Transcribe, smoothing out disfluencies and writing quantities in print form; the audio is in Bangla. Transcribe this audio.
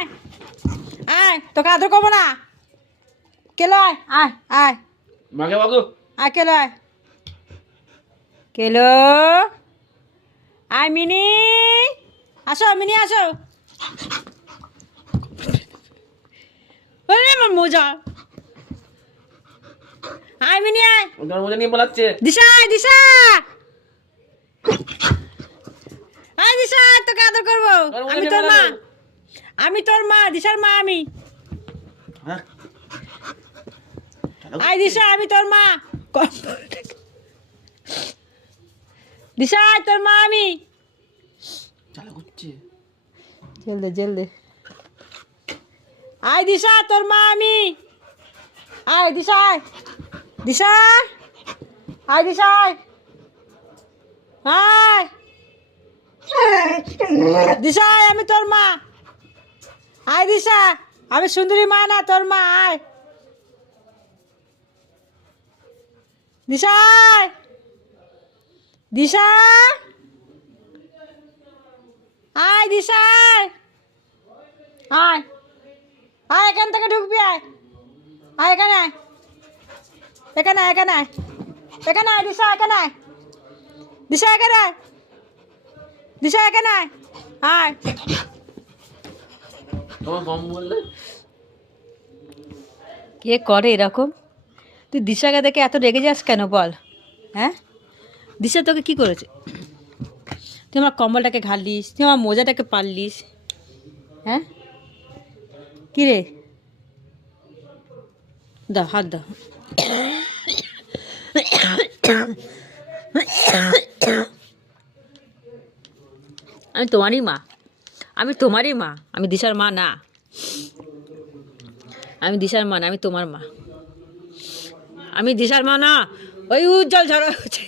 আয় আয়, তোকে আদর করবো না। কেলো আয় আয় আয় মাকে বাবু আয়, কেলো আয়, কেলো আয়, মিনি আসো, মিনি আসো। ওরে আমার মোজা, আয় মিনি আয়। তোমার মজা নিয়ে পালাচ্ছে। দিশা আয়, দিশা আয়, দিশা তোকে আদর করবো। আমি তোর মা, আমি তোর মা, দিশার মা আমি। হ্যাঁ আয় দিশা, আমি তোর মা। দিশা আয়, তোর মা আমি। চালা করছে। জেল দে, জেল দে। আয় দিশা, তোর মা আমি। আয় দিশা আয়, দিশা আয়, দিশা আয় আয়, দিশা আয়, আমি তোর মা। আয় দিশা, আমি সুন্দরী মা না, তোর মা। আয় দিশা আয়, দিশা আয়, দিশা আয় আয় আয়, এখান থেকে ঢুকবি। আয় আয়, এখানে আয়, এখানে আয়, এখানে আয়, এখানে আয়, দিশা এখানে আয়, দিশা এখানে আয়, দিশা এখানে আয় আয়। তোমার কম বললে কে করে এরকম? তুই দিশাকে দেখে এত রেগে যাস কেন বল? হ্যাঁ, দিশা তোকে কি করেছে? তুই আমার কম্বলটাকে ঘাড়লিস, তুই আমার মোজাটাকে পারলিস। হ্যাঁ, কি রে? দাও, হাত দাও। আমি তোমারই মা, আমি তোমারই মা, আমি দিশার মা না। আমি দিশার মা না, আমি তোমার মা। আমি দিশার মা না, ওই উজ্জ্বল ঝড় হচ্ছে।